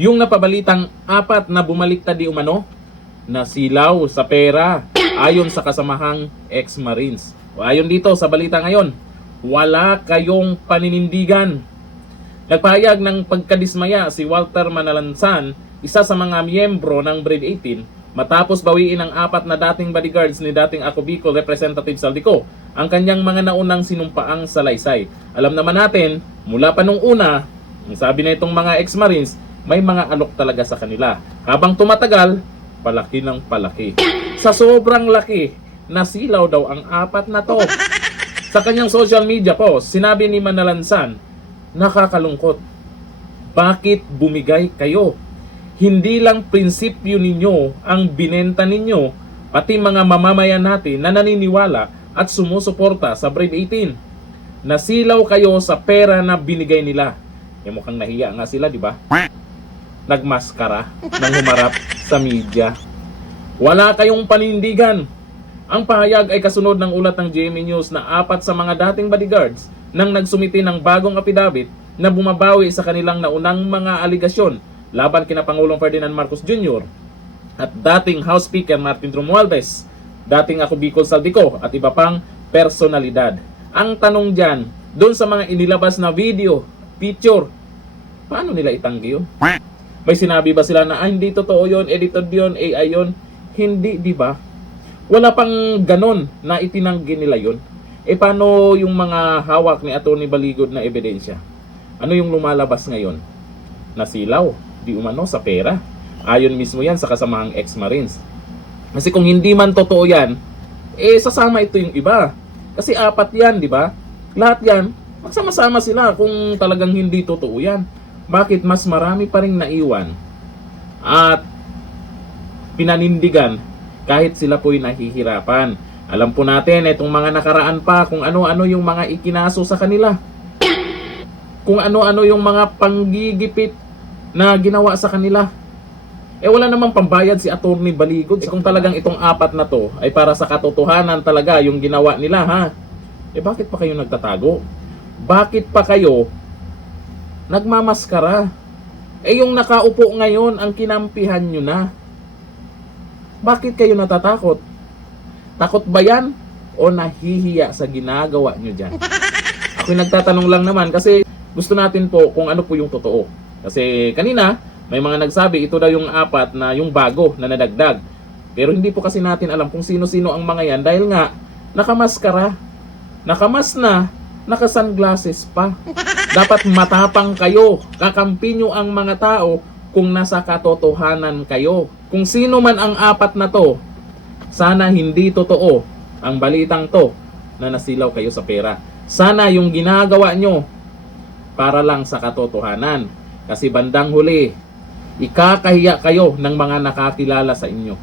Yung napabalitang apat na bumaliktad di umano, nasilaw sa pera ayon sa kasamahang ex-Marines. O ayon dito sa balita ngayon, wala kayong paninindigan. Nagpahayag ng pagkadismaya si Walter Manalansan, isa sa mga miyembro ng Brigade 18, matapos bawiin ang apat na dating bodyguards ni dating Ako Bicol Representative Saldico ang kanyang mga naunang sinumpaang salaysay. Alam naman natin, mula pa nung una, ang sabi na itong mga ex-Marines, may mga alok talaga sa kanila. Habang tumatagal, palaki ng palaki. Sa sobrang laki, nasilaw daw ang apat na to. Sa kanyang social media post, sinabi ni Manalansan, nakakalungkot. Bakit bumigay kayo? Hindi lang prinsipyo ninyo ang binenta ninyo, pati mga mamamayan natin na naniniwala at sumusuporta sa Brigade 18. Nasilaw kayo sa pera na binigay nila. Mukhang nahiya nga sila, di ba? Nagmaskara nang humarap sa media. Wala kayong panindigan. Ang pahayag ay kasunod ng ulat ng GMA News na apat sa mga dating bodyguards nang nagsumiti ng bagong apidabit na bumabawi sa kanilang naunang mga aligasyon laban kina Pangulong Ferdinand Marcos Jr. at dating House Speaker Martin Romualdez, dating Ako Bicol Saldico at iba pang personalidad. Ang tanong dyan, doon sa mga inilabas na video, picture, paano nila itanggi yun? May sinabi ba sila na hindi totoo yun, edited yun, AI yun? Hindi, di ba? Wala pang ganon na itinanggi nila yun. Paano yung mga hawak ni Atty. Baligod na ebidensya? Ano yung lumalabas ngayon? Nasilaw, di umano sa pera. Ayon mismo yan sa kasamahang ex-Marines. Kasi kung hindi man totoo yan, sasama ito yung iba. Kasi apat yan, di ba? Lahat yan, magsama-sama sila kung talagang hindi totoo yan. Bakit mas marami pa rin naiwan at pinanindigan kahit sila po'y nahihirapan? Alam po natin itong mga nakaraan pa kung ano-ano yung mga ikinaso sa kanila. Kung ano-ano yung mga panggigipit na ginawa sa kanila. Wala namang pambayad si Atty. Baligod. Kung talagang itong apat na to ay para sa katotohanan talaga yung ginawa nila, ha? Bakit pa kayo nagtatago? Bakit pa kayo nagmamaskara? Yung nakaupo ngayon ang kinampihan nyo na. Bakit kayo natatakot? Takot ba yan? O nahihiya sa ginagawa nyo dyan? Ako'y nagtatanong lang naman kasi gusto natin po kung ano po yung totoo. Kasi kanina, may mga nagsabi ito daw yung apat na yung bago na nadagdag. Pero hindi po kasi natin alam kung sino-sino ang mga yan dahil nga nakamaskara. Nakamas na, naka-sunglasses pa. Dapat matapang kayo. Kakampi nyo ang mga tao kung nasa katotohanan kayo. Kung sino man ang apat na to, sana hindi totoo ang balitang to na nasilaw kayo sa pera. Sana yung ginagawa nyo para lang sa katotohanan. Kasi bandang huli, ikakahiya kayo ng mga nakakilala sa inyo.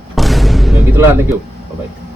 Dito lang, thank you. Bye-bye.